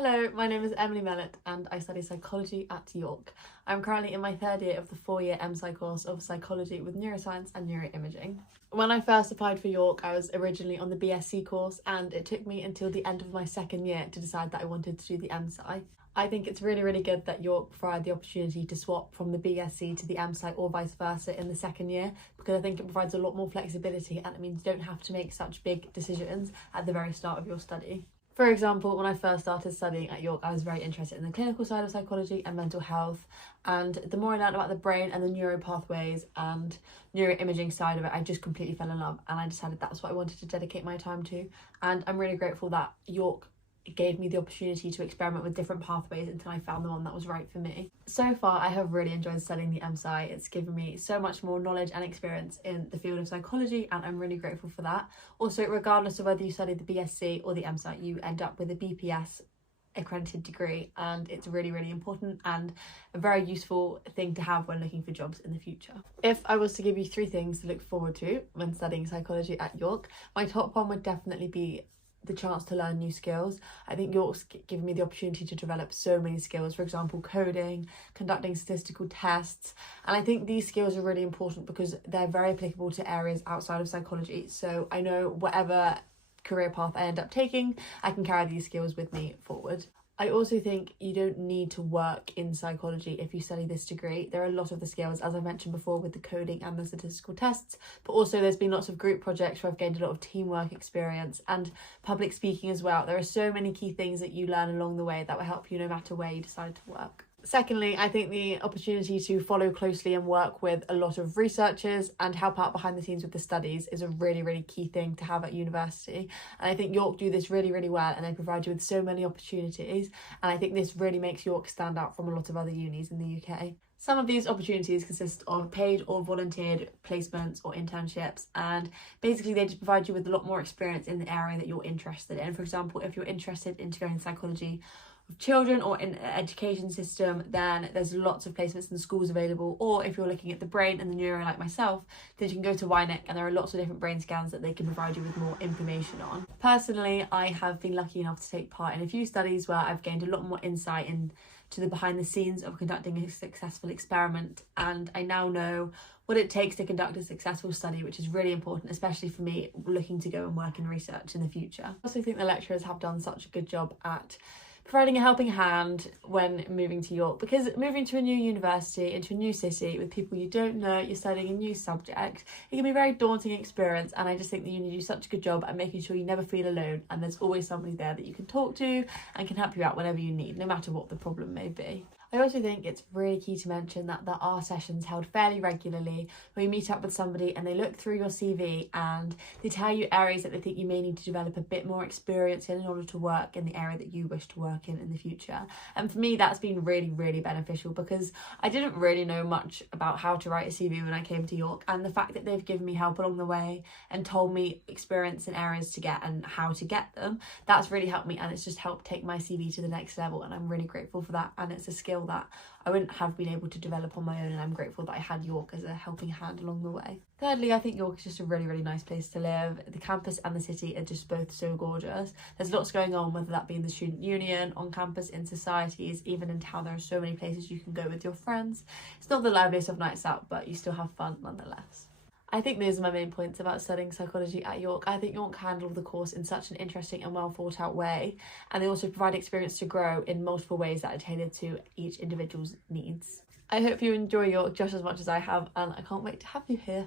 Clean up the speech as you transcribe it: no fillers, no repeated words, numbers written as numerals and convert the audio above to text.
Hello, my name is Emily Mellett and I study psychology at York. I'm currently in my third year of the 4-year MSci course of psychology with neuroscience and neuroimaging. When I first applied for York, I was originally on the BSc course and it took me until the end of my second year to decide that I wanted to do the MSci. I think it's really good that York provided the opportunity to swap from the BSc to the MSci or vice versa in the second year, because I think it provides a lot more flexibility and it means you don't have to make such big decisions at the very start of your study. For example, when I first started studying at York, I was very interested in the clinical side of psychology and mental health. And the more I learned about the brain and the neuro pathways and neuroimaging side of it, I just completely fell in love. And I decided that's what I wanted to dedicate my time to. And I'm really grateful that York gave me the opportunity to experiment with different pathways until I found the one that was right for me. So far, I have really enjoyed studying the MSci. It's given me so much more knowledge and experience in the field of psychology, and I'm really grateful for that. Also, regardless of whether you study the BSc or the MSci, you end up with a BPS accredited degree, and it's really important and a very useful thing to have when looking for jobs in the future. If I was to give you 3 things to look forward to when studying psychology at York, my top one would definitely be the chance to learn new skills. I think York's given me the opportunity to develop so many skills, for example coding, conducting statistical tests, and I think these skills are really important because they're very applicable to areas outside of psychology. So I know whatever career path I end up taking, I can carry these skills with me forward. I also think you don't need to work in psychology if you study this degree. There are a lot of the skills, as I mentioned before, with the coding and the statistical tests, but also there's been lots of group projects where I've gained a lot of teamwork experience and public speaking as well. There are so many key things that you learn along the way that will help you no matter where you decide to work. Secondly, I think the opportunity to follow closely and work with a lot of researchers and help out behind the scenes with the studies is a really key thing to have at university. And I think York do this really well, and they provide you with so many opportunities. And I think this really makes York stand out from a lot of other unis in the UK. Some of these opportunities consist of paid or volunteered placements or internships, and basically they just provide you with a lot more experience in the area that you're interested in. For example, if you're interested in going psychology of children or in the education system, then there's lots of placements in schools available. Or if you're looking at the brain and the neuro like myself, then you can go to YNEC and there are lots of different brain scans that they can provide you with more information on. Personally, I have been lucky enough to take part in a few studies where I've gained a lot more insight into the behind the scenes of conducting a successful experiment, and I now know what it takes to conduct a successful study, which is really important, especially for me looking to go and work in research in the future. I also think the lecturers have done such a good job at providing a helping hand when moving to York, because moving to a new university, into a new city with people you don't know, you're studying a new subject, it can be a very daunting experience. And I just think the uni do such a good job at making sure you never feel alone, and there's always somebody there that you can talk to and can help you out whenever you need, no matter what the problem may be. I also think it's really key to mention that there are sessions held fairly regularly where you meet up with somebody and they look through your CV and they tell you areas that they think you may need to develop a bit more experience in order to work in the area that you wish to work in the future. And for me, that's been really beneficial, because I didn't really know much about how to write a CV when I came to York, and the fact that they've given me help along the way and told me experience and areas to get and how to get them, that's really helped me, and it's just helped take my CV to the next level, and I'm really grateful for that. And it's a skill that I wouldn't have been able to develop on my own, and I'm grateful that I had York as a helping hand along the way. Thirdly, I think York is just a really nice place to live. The campus and the city are just both so gorgeous. There's lots going on, whether that be in the student union, on campus, in societies, even in town. There are so many places you can go with your friends. It's not the liveliest of nights out, but you still have fun nonetheless. I think those are my main points about studying psychology at York. I think York handled the course in such an interesting and well thought out way, and they also provide experience to grow in multiple ways that are tailored to each individual's needs. I hope you enjoy York just as much as I have, and I can't wait to have you here.